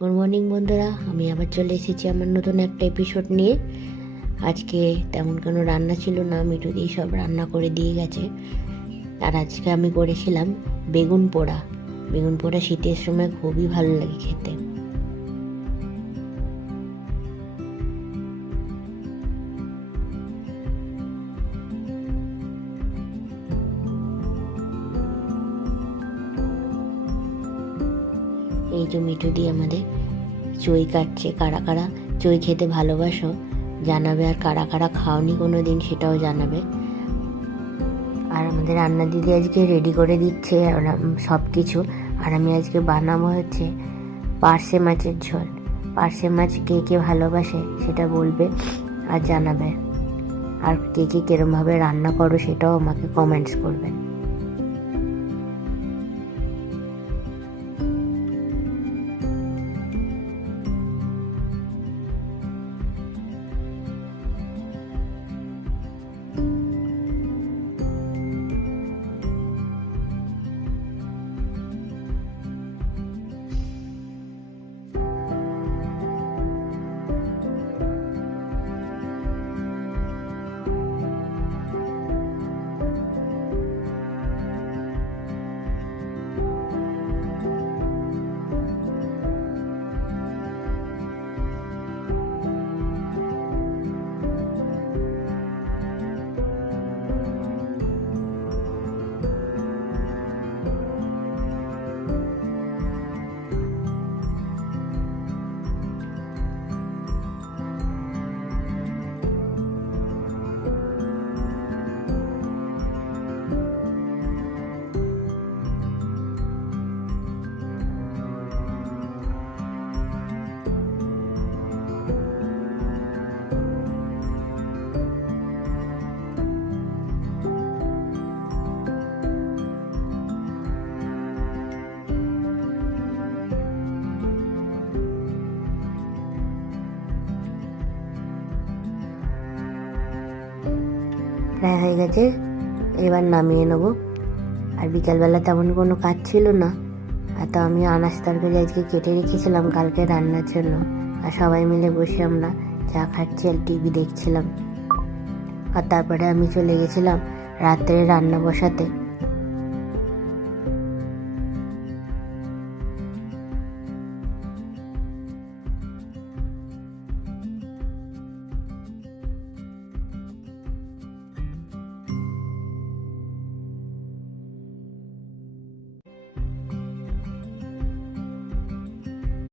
Good morning বন্ধুরা, আমি আবার চলে এসেছি আমার নতুন একটা এপিসোড নিয়ে। আজকে তেমন কোনো রান্না ছিল না, মিঠু দিয়ে সব রান্না করে দিয়ে গেছে। আর আজকে আমি করেছিলাম বেগুন পোড়া। বেগুন পোড়া শীতের সময় খুবই ভালো লাগে খেতে। এই যে মিঠু দিয়ে আমাদের চই কাটছে। কারা কারা চই খেতে ভালোবাসো জানাবে, আর কারা কারা খাওনি কোনো দিন সেটাও জানাবে। আর আমাদের রান্না দিদি আজকে রেডি করে দিচ্ছে সব কিছু। আর আমি আজকে বানাবো হচ্ছে পার্শে মাছের ঝোল। পার্শে মাছ কে কে ভালোবাসে সেটা বলবে আর জানাবে। আর কে কে কিরমভাবে রান্না করো সেটাও আমাকে কমেন্টস করবে। প্রায় হয়ে গেছে, এবার নামিয়ে নেবো। আর বিকালবেলা তেমন কোনো কাজ ছিল না। আর তো আমি আনাজ তরকারি আজকে কেটে রেখেছিলাম কালকে রান্নার জন্য। আর সবাই মিলে বসে আমরা চা খাচ্ছি আর টিভি দেখছিলাম। আর তারপরে আমি চলে গেছিলাম রাত্রে রান্না বসাতে।